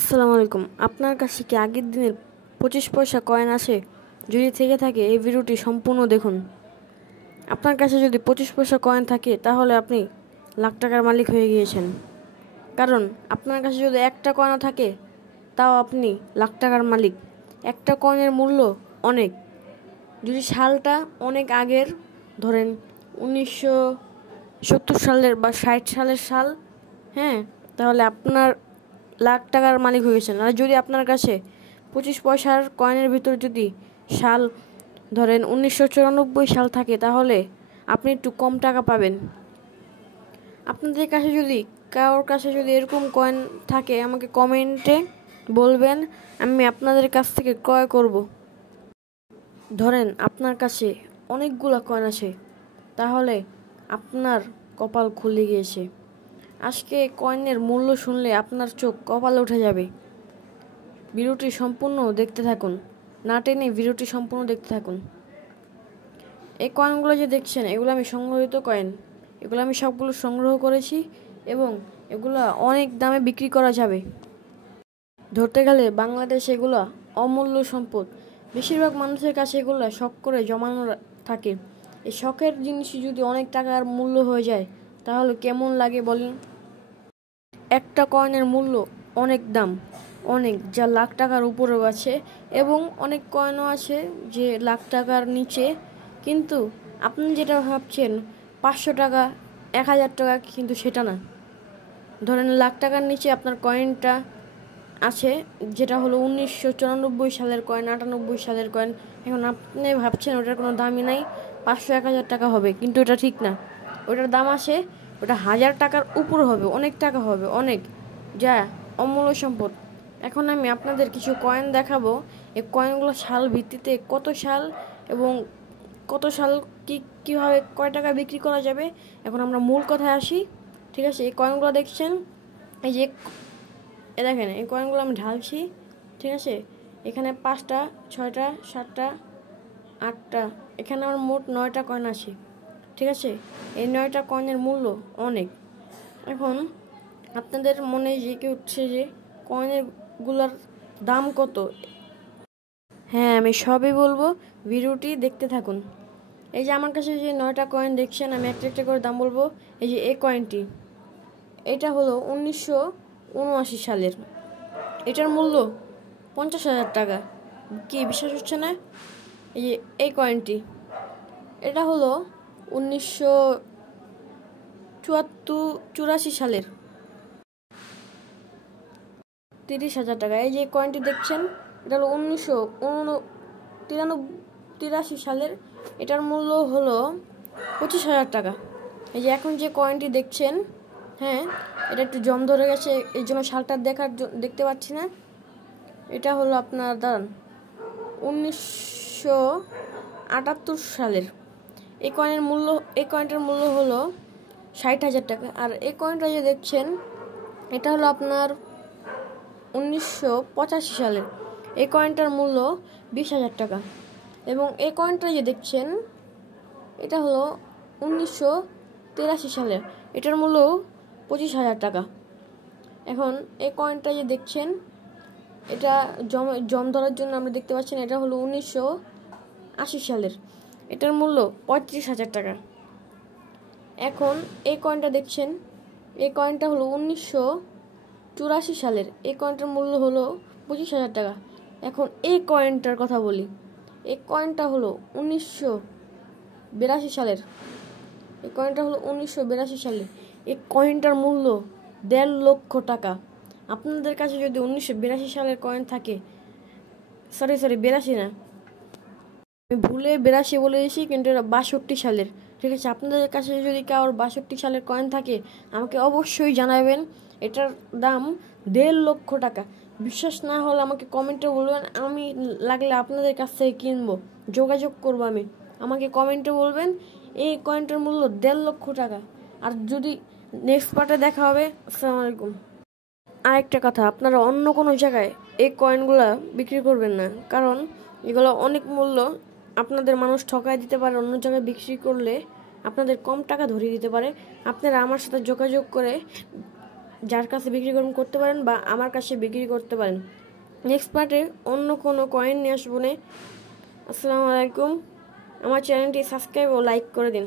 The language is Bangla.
আসসালামু আলাইকুম। আপনার কাছে কি আগের দিনের 25 পয়সা কয়েন আছে? যদি থেকে থাকে এই ভিডিওটি সম্পূর্ণ দেখুন। আপনার কাছে যদি 25 পয়সা কয়েন থাকে তাহলে আপনি লাখ টাকার মালিক হয়ে গিয়েছেন। কারণ আপনার কাছে যদি একটা কয়েনও থাকে তাও আপনি লাখ টাকার মালিক। একটা কয়েনের মূল্য অনেক। যদি সালটা অনেক আগের, ধরেন 1970 সালের বা 60 সালের সাল, হ্যাঁ, তাহলে আপনার লাখ টাকার মালিক হয়ে গেছেন। আর যদি আপনার কাছে 25 পয়সার কয়েনের ভিতর যদি সাল ধরেন 1994 সাল থাকে তাহলে আপনি একটু কম টাকা পাবেন। আপনাদের কাছে যদি কারোর কাছে যদি এরকম কয়েন থাকে আমাকে কমেন্টে বলবেন, আমি আপনাদের কাছ থেকে ক্রয় করব। ধরেন আপনার কাছে অনেকগুলো কয়েন আছে, তাহলে আপনার কপাল খুলে গিয়েছে। আজকে কয়েনের মূল্য শুনলে আপনার চোখ কপালে উঠে যাবে। ভিডিওটি সম্পূর্ণ দেখতে থাকুন, না টেনে ভিডিওটি সম্পূর্ণ দেখতে থাকুন। এই কয়েনগুলো যে দেখছেন এগুলো আমি সংগ্রহিত কয়েন। এগুলো আমি সবগুলো সংগ্রহ করেছি এবং এগুলো অনেক দামে বিক্রি করা যাবে। ধরতে গেলে বাংলাদেশে এগুলো অমূল্য সম্পদ। বেশিরভাগ মানুষের কাছে এগুলো শখ করে জমানো থাকে। এই শখের জিনিসই যদি অনেক টাকার মূল্য হয়ে যায় তাহলে কেমন লাগে বলেন? একটা কয়েনের মূল্য অনেক দাম, অনেক, যা লাখ টাকার উপরেও আছে, এবং অনেক কয়েনও আছে যে লাখ টাকার নিচে। কিন্তু আপনি যেটা ভাবছেন 500 টাকা, 1000 টাকা, কিন্তু সেটা না। ধরেন লাখ টাকার নিচে আপনার কয়েনটা আছে, যেটা হলো 1994 সালের কয়েন, 98 সালের কয়েন। এখন আপনি ভাবছেন ওটার কোনো দামই নাই, 500-1000 টাকা হবে, কিন্তু এটা ঠিক না। ওটার দাম আছে, ওটা 1000 টাকার উপর হবে, অনেক টাকা হবে, অনেক, যা অমূল্য সম্পদ। এখন আমি আপনাদের কিছু কয়েন দেখাবো। এই কয়েনগুলো সাল ভিত্তিতে কত সাল এবং কত সাল কীভাবে কয় টাকা বিক্রি করা যাবে। এখন আমরা মূল কথায় আসি, ঠিক আছে? এই কয়েনগুলো দেখছেন, এই যে দেখেন এই কয়েনগুলো আমি ঢালছি, ঠিক আছে? এখানে 5টা, 6টা, 7টা, 8টা, এখানে আমার মোট 9টা কয়েন আছে, ঠিক আছে? এই 9টা কয়েনের মূল্য অনেক। এখন আপনাদের মনে জেগে উঠছে যে কয়েনগুলোর দাম কত। হ্যাঁ, আমি সবই বলবো, ভিডিওটি দেখতে থাকুন। এই যে আমার কাছে যে 9টা কয়েন দেখছেন, আমি একটা একটা করে দাম বলবো। এই যে এই কয়েনটি, এটা হলো 1979 সালের, এটার মূল্য 50,000 টাকা। কি বিশ্বাস হচ্ছে না? এই যে এই কয়েনটি, এটা হলো 1984 সালের, 30,000 টাকা। এই যে কয়েনটি দেখছেন, এটা হলো 1983 সালের, এটার মূল্য হলো 25,000 টাকা। এই যে এখন যে কয়েনটি দেখছেন, হ্যাঁ, এটা একটু জং ধরে গেছে, এই জন্য সালটা দেখতে পাচ্ছি না। এটা হলো আপনার দাঁড়ান 1978 সালের। এই কয়েনটার মূল্য হলো 60,000 টাকা। আর এই কয়েনটা যে দেখছেন, এটা হলো আপনার 1985 সালের। এই কয়েনটার মূল্য 20,000 টাকা। এবং এই কয়েনটা যে দেখছেন, এটা হলো 1983 সালের, এটার মূল্য 25,000 টাকা। এখন এই কয়েনটা যে দেখছেন, এটা জম ধরার জন্য আমরা দেখতে পাচ্ছি না, এটা হলো 1980 সালের, এটার মূল্য 35,000 টাকা। এখন এই কয়েনটা দেখছেন, এই কয়েনটা হলো 1984 সালের, এই কয়েনটার মূল্য হলো 25,000 টাকা। এখন এই কয়েনটার কথা বলি, এই কয়েনটা হলো 1982 সালের, এই কয়েনটা হলো 1982 সালে। এই কয়েনটার মূল্য 1.5 লক্ষ টাকা। আপনাদের কাছে যদি 1982 সালের কয়েন থাকে, সরি 82 না, আমি ভুলে 82 বলে দিয়েছি, কিন্তু এটা 62 সালের, ঠিক আছে? আপনাদের কাছে যদি কারোর 62 সালের কয়েন থাকে আমাকে অবশ্যই জানাবেন। এটার দাম 1.5 লক্ষ টাকা। বিশ্বাস না হলে আমাকে কমেন্টে বলবেন, আমি লাগলে আপনাদের কাছ থেকে কিনবো, যোগাযোগ করবো আমি। আমাকে কমেন্টে বলবেন এই কয়েনটার মূল্য 1.5 লক্ষ টাকা। আর যদি নেক্সট পার্টে দেখা হবে। আসসালামু আলাইকুম। আরেকটা কথা, আপনারা অন্য কোনো জায়গায় এই কয়েনগুলো বিক্রি করবেন না, কারণ এগুলো অনেক মূল্য। আপনাদের মানুষ ঠকায় দিতে পারে, অন্য জায়গায় বিক্রি করলে আপনাদের কম টাকা ধরিয়ে দিতে পারে। আপনারা আমার সাথে যোগাযোগ করে যার কাছে বিক্রি করতে পারেন বা আমার কাছে বিক্রি করতে পারেন। নেক্সট পার্টে অন্য কোনো কয়েন নিয়ে আসবো না। আসসালামু আলাইকুম। আমার চ্যানেলটি সাবস্ক্রাইব ও লাইক করে দিন।